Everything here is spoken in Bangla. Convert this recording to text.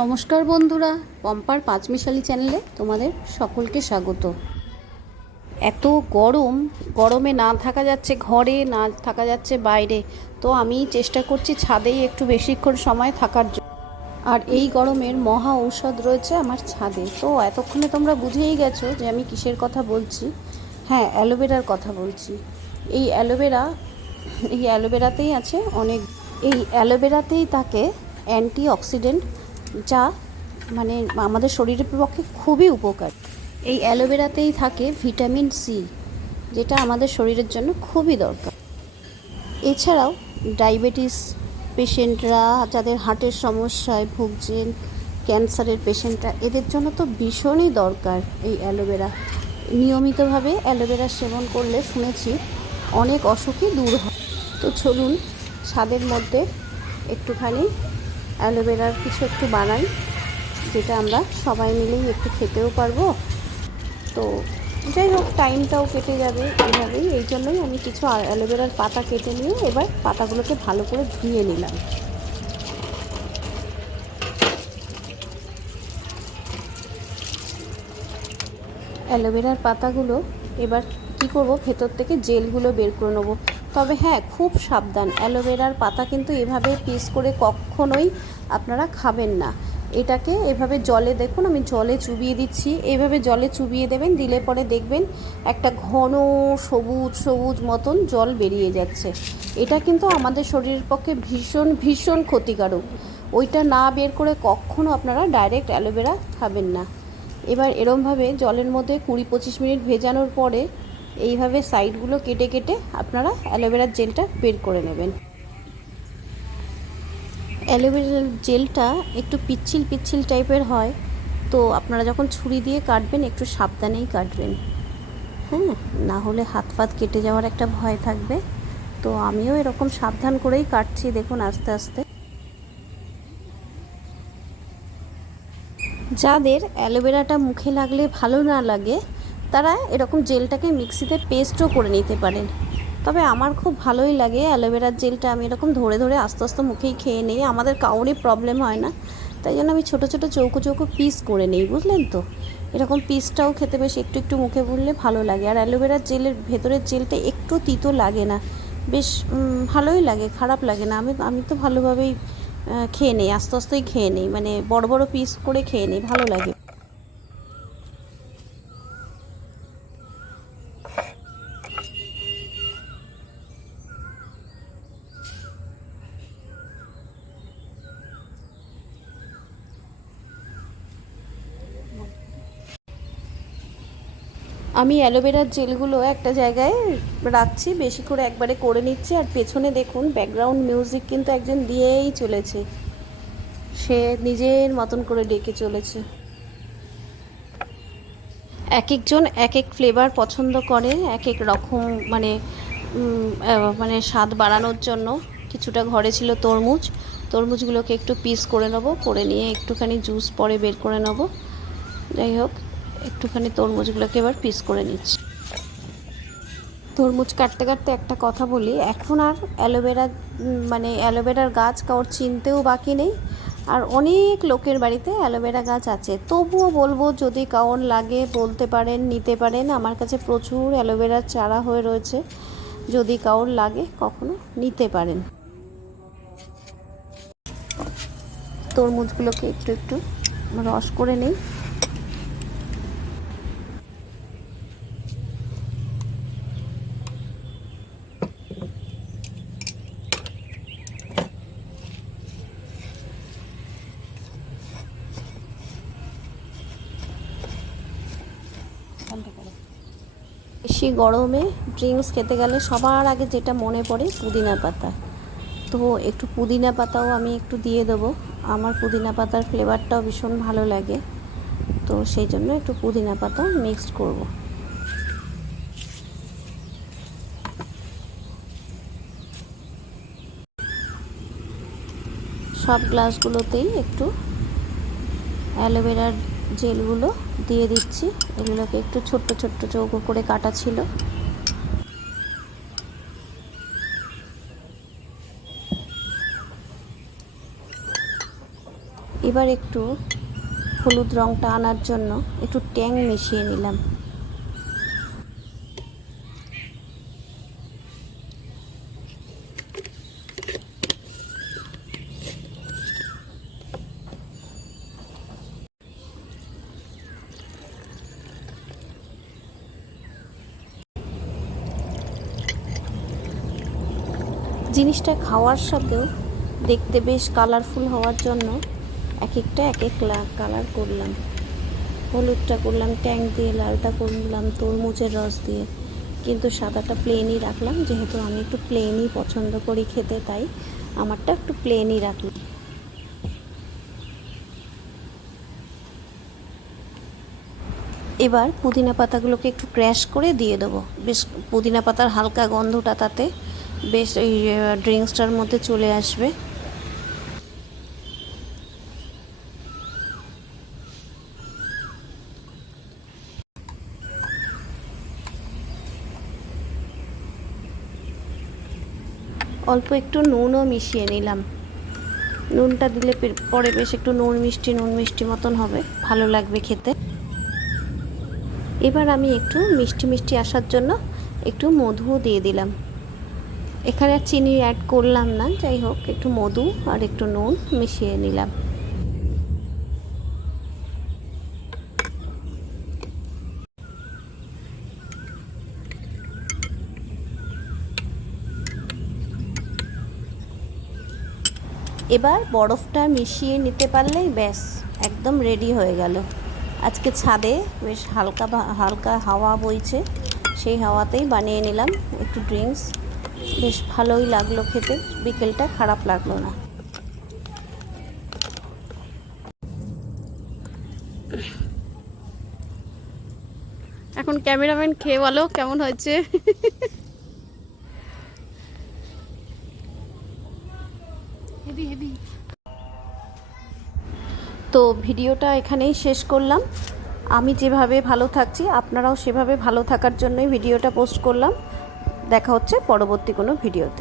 নমস্কার বন্ধুরা, পম্পার পাঁচমিশালি চ্যানেলে তোমাদের সকলকে স্বাগত। এত গরমে না থাকা যাচ্ছে ঘরে, না থাকা যাচ্ছে বাইরে, তো আমি চেষ্টা করছি ছাদেই একটু বেশিক্ষণ সময় থাকার জন্য। আর এই গরমের মহা ঔষধ রয়েছে আমার ছাদে। তো এতক্ষণে তোমরা বুঝেই গেছো যে আমি কিসের কথা বলছি। হ্যাঁ, অ্যালোভেরার কথা বলছি। এই অ্যালোভেরাতেই আছে এই অ্যালোভেরাতেই থাকে অ্যান্টি অক্সিডেন্ট, যা মানে আমাদের শরীরের পক্ষে খুবই উপকার। এই অ্যালোভেরাতেই থাকে ভিটামিন সি, যেটা আমাদের শরীরের জন্য খুবই দরকার। এছাড়াও ডায়াবেটিস পেশেন্টরা, যাদের হার্টের সমস্যায় ভুগছেন, ক্যান্সারের পেশেন্টরা, এদের জন্য তো ভীষণই দরকার এই অ্যালোভেরা। নিয়মিতভাবে অ্যালোভেরা সেবন করলে শুনেছি অনেক অসুখই দূর হয়। তো চলুন ছাদের মধ্যে একটুখানি অ্যালোভেরার কিছু একটু বানাই, যেটা আমরা সবাই মিলেই একটু খেতেও পারবো। তো যাই হোক, টাইমটাও কেটে যাবে এভাবেই। এই জন্যই আমি কিছু অ্যালোভেরার পাতা কেটে নিয়ে এবার পাতাগুলোকে ভালো করে ধুয়ে নিলাম। অ্যালোভেরার পাতাগুলো এবার কি করব, ভেতর থেকে জেলগুলো বের করে নেবো। তবে হ্যাঁ, খুব সাবধান, অ্যালোভেরার পাতা কিন্তু এভাবে পিস করে কখনোই আপনারা খাবেন না। এটাকে এভাবে জলে, দেখুন আমি জলে চুবিয়ে দিচ্ছি, এইভাবে জলে চুবিয়ে দেবেন, দিলে পরে দেখবেন একটা ঘন সবুজ সবুজ মতন জল বেরিয়ে যাচ্ছে। এটা কিন্তু আমাদের শরীরের পক্ষে ভীষণ ভীষণ ক্ষতিকারক। ওইটা না বের করে কখনও আপনারা ডাইরেক্ট অ্যালোভেরা খাবেন না। এবার এরমভাবে জলের মধ্যে 20-25 মিনিট ভেজানোর পরে এইভাবে সাইডগুলো কেটে কেটে আপনারা অ্যালোভেরার জেলটা বের করে নেবেন। অ্যালোভেরার জেলটা একটু পিচ্ছিল পিচ্ছিল টাইপের হয়, তো আপনারা যখন ছুরি দিয়ে কাটবেন একটু সাবধানেই কাটবেন, হ্যাঁ, না হলে হাত ফাত কেটে যাওয়ার একটা ভয় থাকবে। তো আমিও এরকম সাবধান করেই কাটছি, দেখুন আস্তে আস্তে। যাদের অ্যালোভেরাটা মুখে লাগলে ভালো না লাগে, তারা এরকম জেলটাকে মিক্সিতে পেস্টও করে নিতে পারেন। তবে আমার খুব ভালোই লাগে অ্যালোভেরার জেলটা। আমি এরকম ধরে ধরে আস্তে আস্তে মুখেই খেয়ে নিই, আমাদের কাউরই প্রবলেম হয় না। তাই জন্য আমি ছোটো ছোটো চৌকো চৌকো পিস করে নিই, বুঝলেন তো। এরকম পিসটাও খেতে বেশ একটু একটু মুখে পুরলে ভালো লাগে। আর অ্যালোভেরার জেলের ভেতরের জেলটা একটু তিতো লাগে না, বেশ ভালোই লাগে, খারাপ লাগে না। আমি তো ভালোভাবেই খেয়ে নিই, আস্তে আস্তেই খেয়ে নিই, মানে বড় বড় পিস করে খেয়ে নিই, ভালো লাগে। আমি অ্যালোভেরার জেলগুলো একটা জায়গায় রাখছি, বেশি করে একবারে করে নিচ্ছি। আর পেছনে দেখুন ব্যাকগ্রাউন্ড মিউজিক কিন্তু একজন দিয়েই চলেছে, সে নিজের মতন করে ডেকে চলেছে। এক একজন এক এক ফ্লেভার পছন্দ করে, এক এক রকম, মানে মানে স্বাদ বাড়ানোর জন্য। কিছুটা ঘরে ছিল তরমুজগুলোকে একটু পিস করে নেবো, করে নিয়ে একটুখানি জুস পরে বের করে নেবো। যাই হোক, একটুখানি তরমুজগুলোকে এবার পিস করে নিচ্ছি। তরমুজ কাটতে কাটতে একটা কথা বলি, এখন আর অ্যালোভেরা মানে অ্যালোভেরার গাছ কারোর চিনতেও বাকি নেই। আর অনেক লোকের বাড়িতে অ্যালোভেরা গাছ আছে। তবুও বলবো, যদি কারোর লাগে বলতে পারেন, নিতে পারেন। আমার কাছে প্রচুর অ্যালোভেরার চারা হয়ে রয়েছে, যদি কারোর লাগে কখনো নিতে পারেন। তরমুজগুলোকে একটু একটু রস করে নিই। বেশি গরমে ড্রিঙ্কস খেতে গেলে সবার আগে যেটা মনে পড়ে পুদিনা পাতা। তো একটু পুদিনা পাতাও আমি একটু দিয়ে দেবো, আমার পুদিনা পাতার ফ্লেভারটাও ভীষণ ভালো লাগে। তো সেই জন্য একটু পুদিনা পাতা মিক্সড করব। সব গ্লাসগুলোতেই একটু অ্যালোভেরার জেলগুলো দিয়ে দিচ্ছি। এগুলোকে একটু ছোট্ট ছোট্ট চৌকো করে কাটা ছিল। এবার একটু হলুদ রঙটা আনার জন্য একটু ট্যাং মিশিয়ে নিলাম। জিনিসটা খাওয়ার সাথেও দেখতে বেশ কালারফুল হওয়ার জন্য এক একটা এক এক কালার করলাম। হলুদটা করলাম ট্যাং দিয়ে, লালটা করলাম তরমুজের রস দিয়ে, কিন্তু সাদাটা প্লেনই রাখলাম, যেহেতু আমি একটু প্লেনই পছন্দ করি খেতে, তাই আমারটা একটু প্লেনই রাখলাম। এবার পুদিনা পাতাগুলোকে একটু ক্র্যাশ করে দিয়ে দেবো। বেশ পুদিনা পাতার হালকা গন্ধটা তাতে বেশ এই ড্রিঙ্কসটার মধ্যে চলে আসবে। অল্প একটু নুনও মিশিয়ে নিলাম। নুনটা দিলে পরে বেশ একটু নুন মিষ্টি মতন হবে, ভালো লাগবে খেতে। এবার আমি একটু মিষ্টি মিষ্টি আসার জন্য একটু মধুও দিয়ে দিলাম। এখানে আর চিনি অ্যাড করলাম না, যাই হোক একটু মধু আর একটু নুন মিশিয়ে নিলাম। এবার বরফটা মিশিয়ে নিতে পারলেই ব্যাস একদম রেডি হয়ে গেল। আজকে ছাদে বেশ হালকা হালকা হাওয়া বইছে, সেই হাওয়াতেই বানিয়ে নিলাম একটু ড্রিঙ্কস। বেশ ভালোই লাগলো খেতে, বিকেলটা খারাপ লাগলো না। এখন ক্যামেরাম্যান খেয়ে বলো কেমন হয়েছে। তো ভিডিওটা এখানেই শেষ করলাম। আমি যেভাবে ভালো থাকছি আপনারাও সেভাবে ভালো থাকার জন্যই ভিডিওটা পোস্ট করলাম। দেখা হচ্ছে পরবর্তী কোনো ভিডিওতে।